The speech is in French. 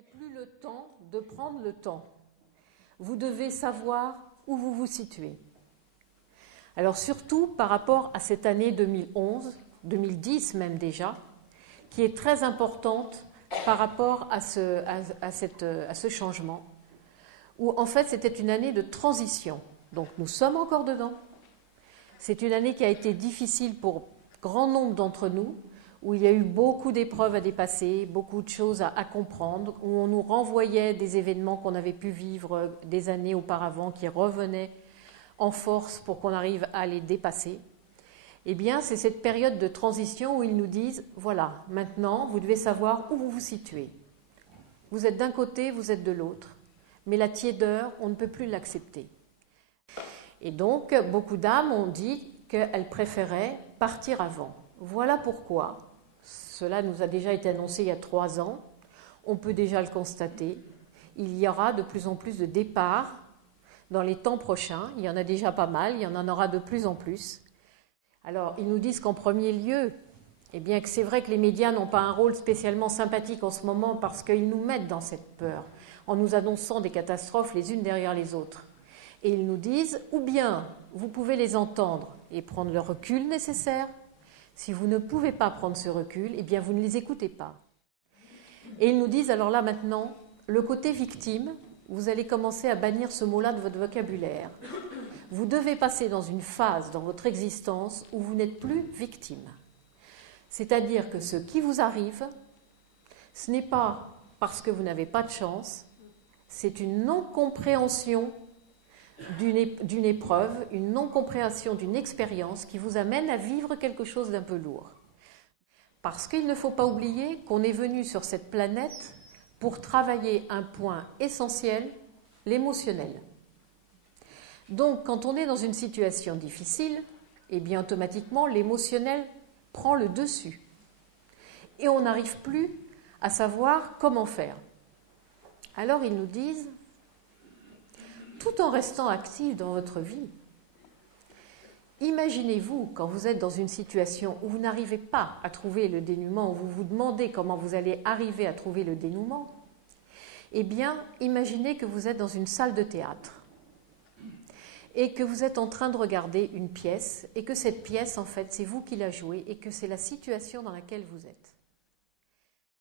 n'avez plus le temps de prendre le temps. Vous devez savoir où vous vous situez. Alors surtout par rapport à cette année 2011, 2010 même déjà, qui est très importante par rapport à ce changement, où en fait c'était une année de transition. Donc nous sommes encore dedans. C'est une année qui a été difficile pour grand nombre d'entre nous, où il y a eu beaucoup d'épreuves à dépasser, beaucoup de choses à comprendre, où on nous renvoyait des événements qu'on avait pu vivre des années auparavant, qui revenaient en force pour qu'on arrive à les dépasser. Eh bien, c'est cette période de transition où ils nous disent, voilà, maintenant, vous devez savoir où vous vous situez. Vous êtes d'un côté, vous êtes de l'autre, mais la tiédeur, on ne peut plus l'accepter. Et donc, beaucoup d'âmes ont dit qu'elles préféraient partir avant. Voilà pourquoi, cela nous a déjà été annoncé il y a 3 ans, on peut déjà le constater, il y aura de plus en plus de départs dans les temps prochains, il y en a déjà pas mal, il y en aura de plus en plus. Alors, ils nous disent qu'en premier lieu, eh bien que c'est vrai que les médias n'ont pas un rôle spécialement sympathique en ce moment parce qu'ils nous mettent dans cette peur, en nous annonçant des catastrophes les unes derrière les autres. Et ils nous disent, ou bien vous pouvez les entendre et prendre le recul nécessaire. Si vous ne pouvez pas prendre ce recul, eh bien vous ne les écoutez pas. Et ils nous disent, alors là maintenant, le côté victime, vous allez commencer à bannir ce mot-là de votre vocabulaire. Vous devez passer dans une phase dans votre existence où vous n'êtes plus victime. C'est-à-dire que ce qui vous arrive, ce n'est pas parce que vous n'avez pas de chance, c'est une non-compréhension d'une épreuve, une non-compréhension d'une expérience qui vous amène à vivre quelque chose d'un peu lourd. Parce qu'il ne faut pas oublier qu'on est venu sur cette planète pour travailler un point essentiel, l'émotionnel. Donc, quand on est dans une situation difficile, eh bien automatiquement, l'émotionnel prend le dessus. Et on n'arrive plus à savoir comment faire. Alors, ils nous disent, tout en restant actif dans votre vie, imaginez-vous quand vous êtes dans une situation où vous n'arrivez pas à trouver le dénouement, où vous vous demandez comment vous allez arriver à trouver le dénouement, eh bien, imaginez que vous êtes dans une salle de théâtre et que vous êtes en train de regarder une pièce et que cette pièce, en fait, c'est vous qui la jouez et que c'est la situation dans laquelle vous êtes.